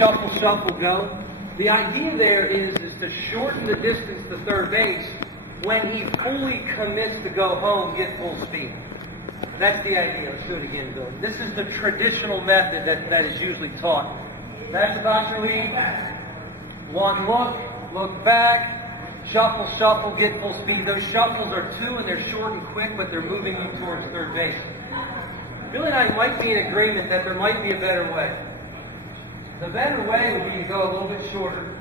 shuffle, shuffle, go. The idea there is to shorten the distance to third base. When he fully commits to go home, get full speed. That's the idea. Let's do it again, Bill. This is the traditional method that is usually taught. That's about your lead. One look back, shuffle, shuffle, get full speed. Those shuffles are two and they're short and quick, but they're moving you towards third base. Billy and I might be in agreement that there might be a better way. The better way would be to go a little bit shorter.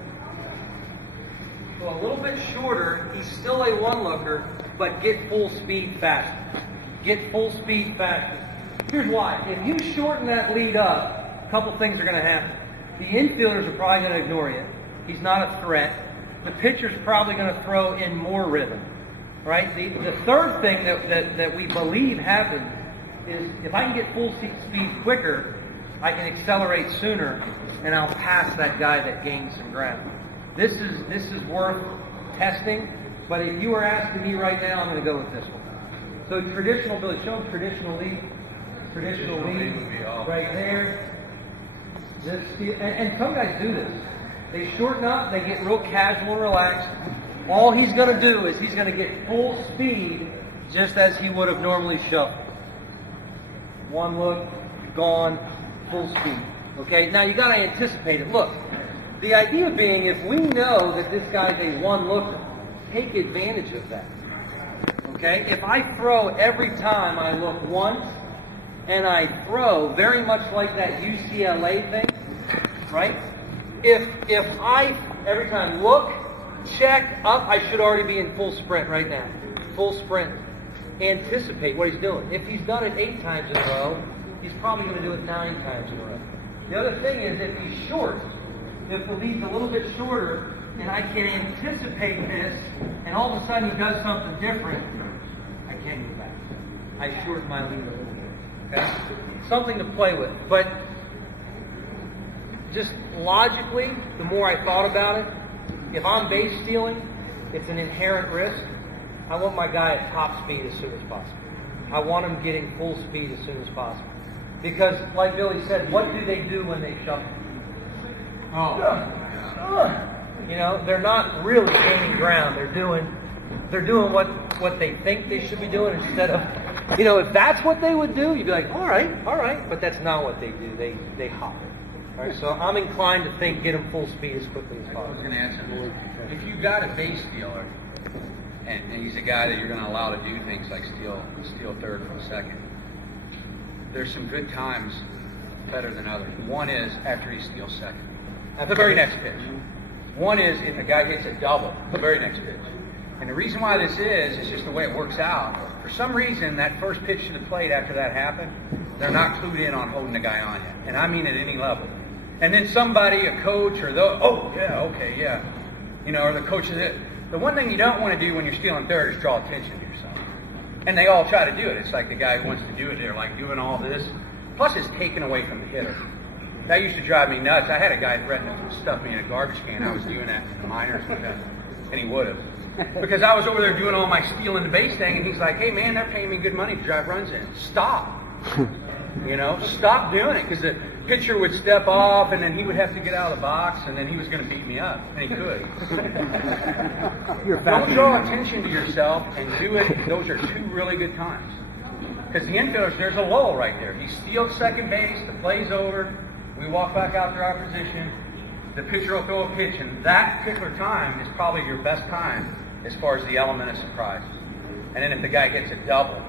So a little bit shorter, he's still a one-looker, but get full speed faster. Get full speed faster. Here's why. If you shorten that lead up, a couple things are going to happen. The infielders are probably going to ignore you. He's not a threat. The pitcher's probably going to throw in more rhythm. Right? The third thing that we believe happens is if I can get full speed quicker, I can accelerate sooner, and I'll pass that guy that gains some ground. This is worth testing, but if you were asking me right now, I'm going to go with this one. So traditional, Billy, show them traditional lead. Traditional lead right there. This, and some guys do this. They shorten up, they get real casual and relaxed. All he's going to do is he's going to get full speed just as he would have normally shuffled. One look, gone, full speed. Okay, now you got to anticipate it. Look, the idea being if we know that this guy's a one-looker, take advantage of that. Okay, if I throw every time I look once and I throw very much like that UCLA thing, right? If I every time look, check, up, I should already be in full sprint right now. Full sprint. Anticipate what he's doing. If he's done it 8 times in a row, he's probably going to do it 9 times in a row. The other thing is if he's short, if the lead's a little bit shorter, and I can anticipate this, and all of a sudden he does something different, I can't go back. I shorten my lead a little bit. Okay? Something to play with. But just logically, the more I thought about it, if I'm base stealing, it's an inherent risk. I want my guy at top speed as soon as possible. I want him getting full speed as soon as possible. Because, like Billy said, what do they do when they shuffle? You know, they're not really gaining ground. They're doing what they think they should be doing instead of, you know, if that's what they would do, you'd be like, all right, but that's not what they do. They hop. All right, so I'm inclined to think get them full speed as quickly as possible. I was going to answer this. If you got a base stealer, and he's a guy that you're going to allow to do things like steal third from second, there's some good times better than others. One is after he steals second, the very next pitch. One is if a guy hits a double, the very next pitch. And the reason why this is just the way it works out. For some reason, that first pitch to the plate after that happened, they're not clued in on holding the guy on yet. And I mean at any level. And then somebody, a coach, or you know, or the coach is it. The one thing you don't want to do when you're stealing third is draw attention to yourself. And they all try to do it. It's like the guy who wants to do it, they're like doing all this. Plus it's taken away from the hitter. That used to drive me nuts. I had a guy threaten to stuff me in a garbage can. I was doing that in the minors with him. And he would have. Because I was over there doing all my stealing the base thing, and he's like, hey man, they're paying me good money to drive runs in. Stop. You know, stop doing it. Because the pitcher would step off, and then he would have to get out of the box, and then he was going to beat me up. And he could. Don't draw attention to yourself and do it. Those are 2 really good times. Because the infielders, there's a lull right there. He steals second base, the play's over, we walk back out to our position, the pitcher will throw a pitch, and that particular time is probably your best time as far as the element of surprise. And then if the guy hits a double,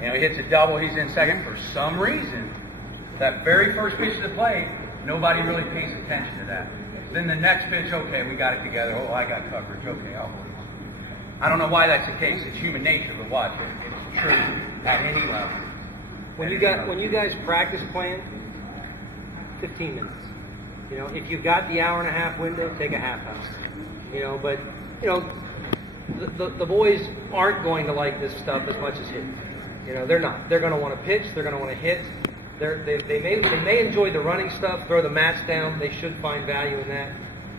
you know, he hits a double, he's in second. For some reason, that very first pitch to the plate, nobody really pays attention to that. Then the next pitch, okay, we got it together. Oh, I got coverage. Okay, I'll hold it. I don't know why that's the case. It's human nature, but watch it. It's true at any level. When you guys practice plan, 15 minutes. You know, if you've got the hour-and-a-half window, take a half hour. You know, but you know, the boys aren't going to like this stuff as much as hitting. You know, they're not. They're going to want to pitch. They're going to want to hit. They may enjoy the running stuff, throw the mats down. They should find value in that.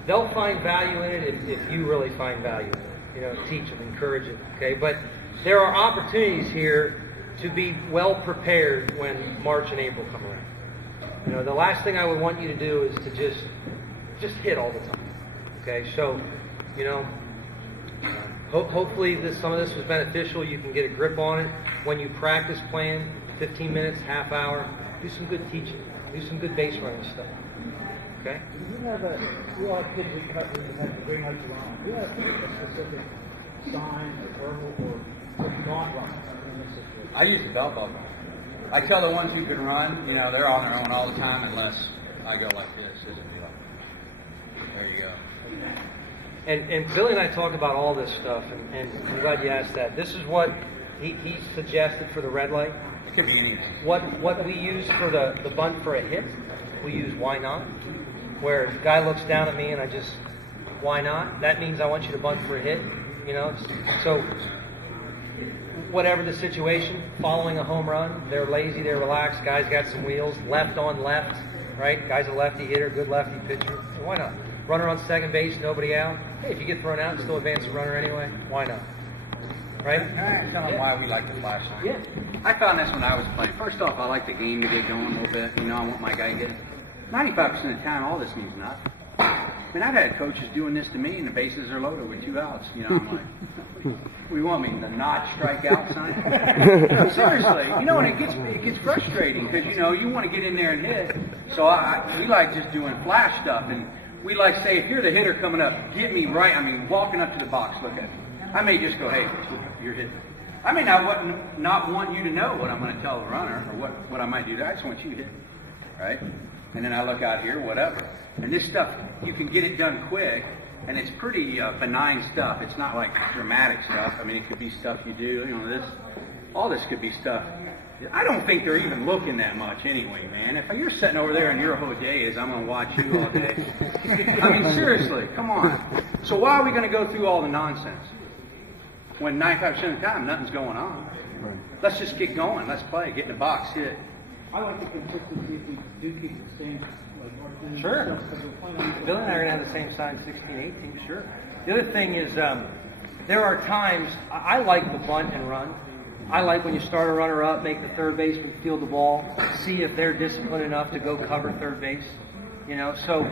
They'll find value in it if you really find value in it. You know, teach them, encourage it. Okay, but there are opportunities here to be well prepared when March and April come around. You know, the last thing I would want you to do is to just hit all the time. Okay, so, you know, hopefully some of this was beneficial. You can get a grip on it. When you practice plan, 15 minutes, half hour, do some good teaching. Do some good base running stuff. Okay? You have we all kids we cut with the green lights around. Do you have a specific sign or verbal or non-run in this situation? I use the belt buckle. I tell the ones who can run, you know, they're on their own all the time unless I go like this. This is the deal. There you go. And Billy and I talked about all this stuff, and I'm glad you asked that. This is what he suggested for the red light. It could be anything. What we use for the bunt for a hit, we use why not. Where the guy looks down at me and I just, why not? That means I want you to bunt for a hit, you know. So whatever the situation, following a home run, they're lazy, they're relaxed, guy's got some wheels, left on left, right? Guy's a lefty hitter, good lefty pitcher. So why not? Runner on second base, nobody out. Hey, if you get thrown out, still advance the runner anyway. Why not? Right? Can I tell them why we like the flash sign? Yeah. I found this when I was playing. First off, I like the game to get going a little bit. You know, I want my guy to get it. 95% of the time, all this means nothing. I mean, I've had coaches doing this to me, and the bases are loaded with 2 outs. You know, I'm like, we want me to not strike out sign? No, seriously, you know, and it gets frustrating because you know you want to get in there and hit. So we like just doing flash stuff, and we like say, if you're the hitter coming up, get me right. I mean, walking up to the box, look at me. I may just go, hey, you're hitting. I may not want you to know what I'm going to tell the runner or what I might do. I just want you to hit, right? And then I look out here, whatever. And this stuff, you can get it done quick, and it's pretty benign stuff. It's not like dramatic stuff. I mean, it could be stuff you do. You know, all this could be stuff. I don't think they're even looking that much anyway, man. If you're sitting over there and you're a Hodayas, I'm going to watch you all day. I mean, seriously, come on. So why are we going to go through all the nonsense? When 95% of the time, nothing's going on. Right. Let's just get going. Let's play. Get in the box, hit. I like the consistency if we do keep the same. Like, Sure. stuff, Bill and I are going to have the same sign, 16, 18, sure. The other thing is, there are times, I like the bunt and run. I like when you start a runner up, make the third baseman field the ball, see if they're disciplined enough to go cover third base. You know, so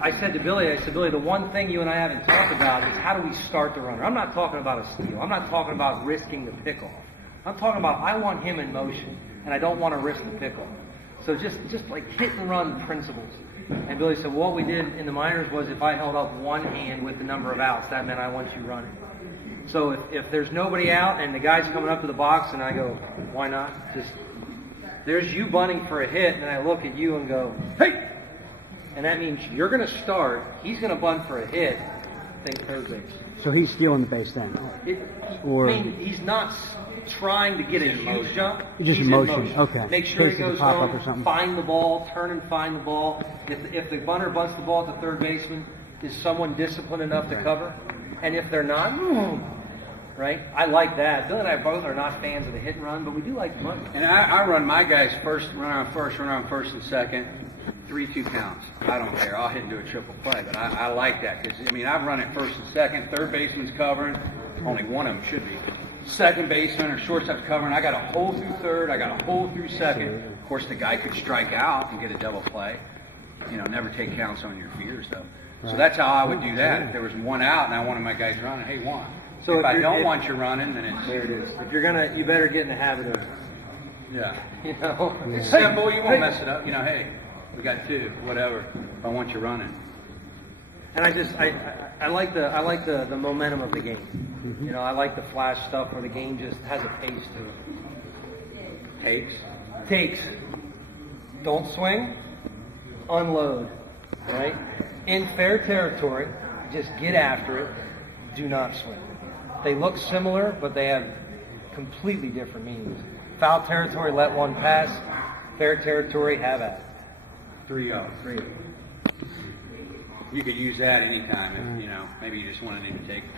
I said to Billy, the one thing you and I haven't talked about is how do we start the runner? I'm not talking about a steal. I'm not talking about risking the pickoff. I'm talking about I want him in motion, and I don't want to risk the pickoff. So just like hit and run principles. And Billy said, well, what we did in the minors was if I held up one hand with the number of outs, that meant I want you running. So if there's nobody out and the guy's coming up to the box and I go, why not? Just there's you bunting for a hit, and then I look at you and go, hey! And that means you're going to start, he's going to bunt for a hit, think third base. So he's stealing the base then? I mean, he's not trying to get a huge jump. Just he's in in motion. Okay. Make sure he Cases goes pop up or home, something. find the ball, turn and find the ball. If the bunter bunts the ball at the third baseman, is someone disciplined enough to cover? And if they're not, right? I like that. Bill and I both are not fans of the hit and run, but we do like the bunt. And I run my guys first, run on first and second, 3-2 counts. I don't care. I'll hit into a triple play, but I like that because, I mean, I've run it first and second. Third baseman's covering. Only one of them should be. Second baseman or shortstop's covering. I got a hole through third. I got a hole through second. Of course, the guy could strike out and get a double play. You know, never take counts on your fears, though. So that's how I would do that. If there was one out and I wanted my guys running, hey, one. So if I don't want you running, then it's... There it is. If you're going to, you better get in the habit of, Yeah. you know. It's simple. You won't mess it up. You know, hey, we got 2, whatever. If I want you running. And I like the momentum of the game. You know, I like the flash stuff where the game just has a pace to it. Takes. Don't swing. Unload. Right? In fair territory, just get after it. Do not swing. They look similar, but they have completely different meanings. Foul territory, let one pass. Fair territory, have at it. 3-0. 3. You could use that anytime if, you know, maybe you just wanted him to take it.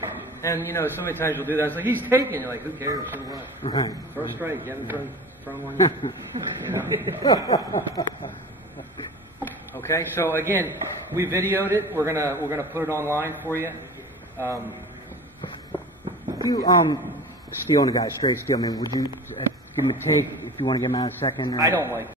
And, you know, so many times you'll do that. It's like, he's taking. You're like, who cares? So what? Right. Throw a strike. You haven't thrown one yet. You know? Okay, so again, we videoed it. We're gonna put it online for you. If you stealing a guy, straight steal, I mean, would you give him a take if you want to get him out in a second? Or? I don't like